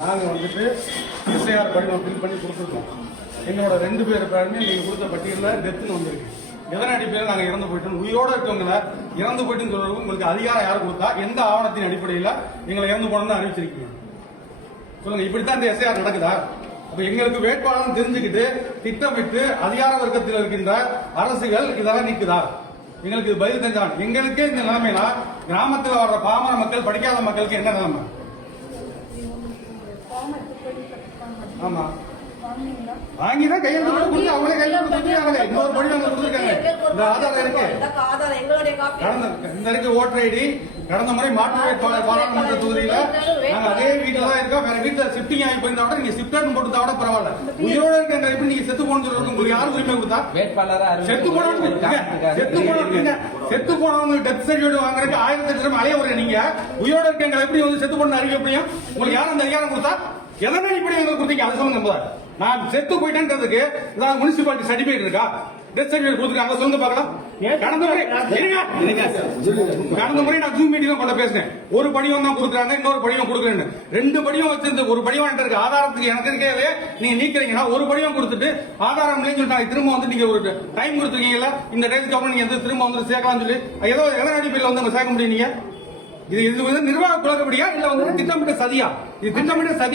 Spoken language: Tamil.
நாங்கள் வந்துட்டு எஸ்ஐஆர் படிவம் ஃபில் பண்ணி கொடுத்துருக்கோம். என்னோட ரெண்டு பேர் பேருமே நீங்கள் கொடுத்த பட்டியலில் டெத்துன்னு வந்திருக்கு. எதன் அடிப்படையில் நாங்கள் இறந்து போயிட்டோம்? உயிரோட இருக்கவங்கள இறந்து போயிட்டுன்னு சொல்றதுக்கு உங்களுக்கு அதிகாரம் யார் கொடுத்தா எந்த ஆவணத்தின் அடிப்படையில் எங்களை இறந்து போனோம்னு அறிவிச்சிருக்கீங்க. சொல்லுங்க இப்படித்தான் இந்த எஸ்ஐஆர் நடக்குதா? அப்ப எங்களுக்கு வேட்பாளர் தெரிஞ்சுக்கிட்டு திட்டமிட்டு அதிகார வர்க்கத்தில் இருக்கின்ற அரசுகள் இதெல்லாம் நீக்குதா? எங்களுக்கு பதில் தெரிஞ்சாங்க எங்களுக்கே இந்த நிலைமைனா கிராமத்தில் வர்ற பாமர மக்கள் படிக்காத மக்களுக்கு என்ன நிலைமை? ஆமா. வாங்கிதான் கையெழுத்து போட்டு கொடுத்து அவங்களே கையெழுத்து கொடுத்துருக்காங்க இன்னொரு படி அவங்க கொடுத்துருக்காங்க. இந்த ஆதாரம் இருக்கு. ஆதாரம் எங்களுடைய காப்பி. கடந்த இந்த இருக்கு ஓட்டர் ஐடி. கடந்த முறை மாற்று வேட்பாளர் பாராளுமன்ற தொகுதியில நாங்க அதே வீட்டுல தான் இருக்கோம். வேற வீட்டுல ஷிஃப்டிங் ஆகி போயிருந்தா கூட நீங்க ஷிஃப்டர் போட்டு கூட பரவாயில்ல. உயிரோட எப்படி நீங்க செத்து போன்னு சொல்றது? உங்களுக்கு யார் உரிமை கொடுத்தா? வேட்பாளரா செத்து போனவங்க செத்து போனவங்க செத்து போனவங்க டெத் சர்டிபிகேட் வாங்குறதுக்கு ஆயிரத்தி லட்சம் அலைய வர நீங்க. உயிரோட எப்படி வந்து செத்து போன அறிவிக்க முடியும் உங்களுக்கு யார் அந்த அதிகாரம் கொடுத்தா? எதன் அடிப்படையில் எங்களுக்கு கொடுத்தீங்க? அது சொல்லுங்க முதல்ல. நான் செத்து போயிட்டேன்றதுக்கு இதான் முனிசிபாலிட்டி சர்டிபிகேட் இருக்கா? டெத் சர்டிபிகேட் கொடுத்துருக்காங்க. சொல்லுங்க பார்க்கலாம். கடந்த முறை. கடந்த முறை நான் ஜூம் மீட்டிங் கொண்டு பேசினேன். ஒரு படிவம் தான் கொடுக்குறாங்க இன்னொரு படிவம் கொடுக்குறேன்னு ரெண்டு படிவம் வச்சிருந்த ஒரு படிவம் இருக்கு. ஆதாரத்துக்கு எனக்கு இருக்கே நீங்க நீக்கிறீங்கன்னா ஒரு படிவம் கொடுத்துட்டு ஆதாரம் இல்லைன்னு சொல்லிட்டு திரும்ப வந்து நீங்க ஒரு டைம் கொடுத்துருக்கீங்கல்ல? இந்த டைத்துக்கு அப்புறம் நீங்க எந்த திரும்ப வந்து சேர்க்கலாம்னு சொல்லி. ஏதோ எதன் அடிப்படையில் வந்து சேர்க்க முடியும் நீங்க? இது இது வந்து நிர்வாக குளறுபடியா? இல்ல வந்து திட்டமிட்ட சதியா? இது திட்டமிட்ட சதி